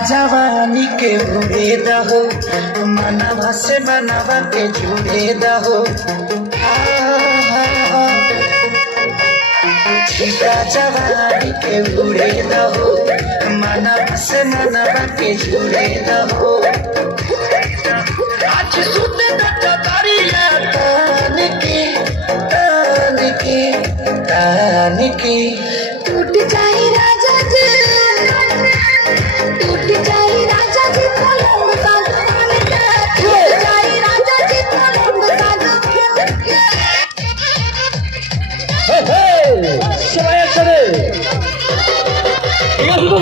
जवानी के उड़े दहो मनवा से मनवा के जुड़े दहो ठीका जवानी के उड़े दहो मनवा से मनवा के जुड़े दहो आज सुते दरिया तान की टूट जाए राजा जी टूट जाए राजा जी पलंग का टूट जाए राजा जी पलंग का सवाया करे चलो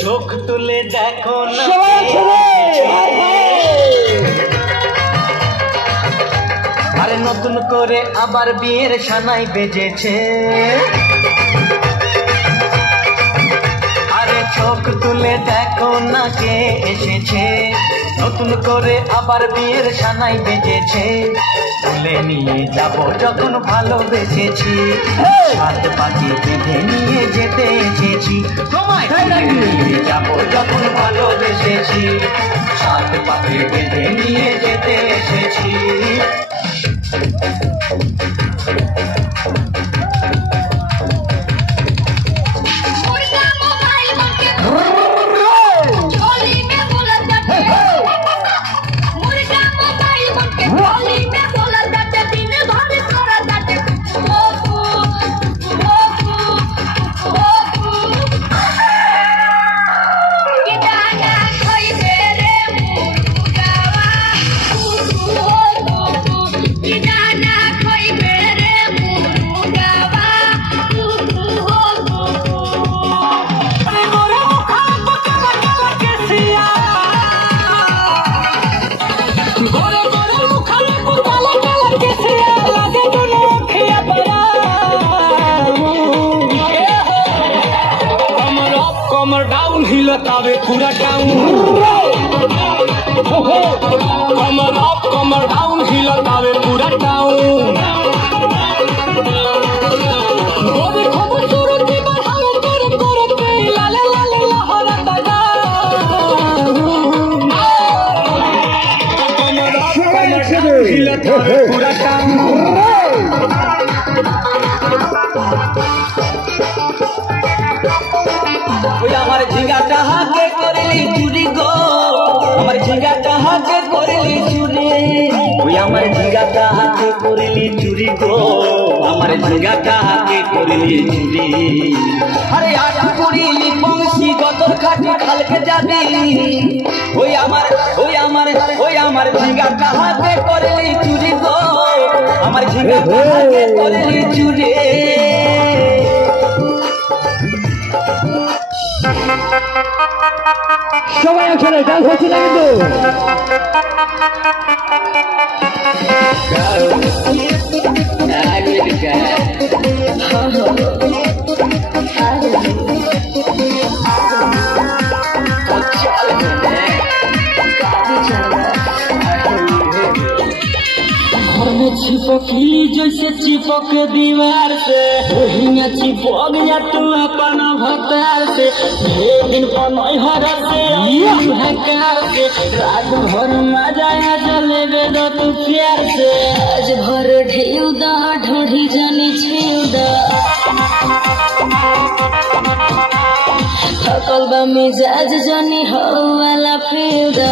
चोख तुले देखो ना আরে নতুন করে আবার বিয়ের সানাই বেজেছে আরে চোখ তুলে দেখো না কে এসেছে নতুন করে আবার বিয়ের সানাই বেজেছে তুলে নিয়ে যাব যখন ভালোবেসেছি হাত পাখি বেঁধে নিয়ে যেতে এসেছি তোমায় নিয়ে যাব যখন ভালোবেসেছি হাত পাখি বেঁধে নিয়ে যেতে এসেছি कमर डाउन हिलतावे पूरा टाउन कमर अप कमर डाउन हिलतावे पूरा टाउन गोरे खबर सूरत की बढ़ावे करत करत पे लाले लाले लहरता जा कमर अप कमर डाउन हिलतावे पूरा टाउन আমার ঝিঙ্গাটা হাতে করলি চুরি গো আমার ঝিঙ্গাটা হাতে করলি চুরি ওই আমার ঝিঙ্গাটা হাতে করলি চুরি গো আমার ঝিঙ্গাটা হাতে করলি চুরি আরে আজ করিলি বংশী গতর খাটি খালকে যাবি ওই আমার ঝিঙ্গাটা হাতে করলি চুরি গো আমার ঝিঙ্গাটা হাতে করলি চুরি সবাই একসাথে ডান্স হচ্ছে না चिपकली जैसे चिपक दीवार से वही चिपक गया तू अपना भतार से दिन पनहर से कार से रात भर मजा चले दो तू प्यार से आज भर ढेउदा ढोढ़ी जानी छेउदा थकल बा मिजाज जानी हो वाला फेउदा